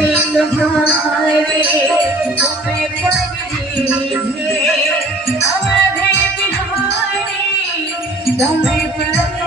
पिंड भावे तुम्हें पगली थे अवधे बिहारी तुम्हें पगली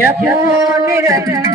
ya por mirar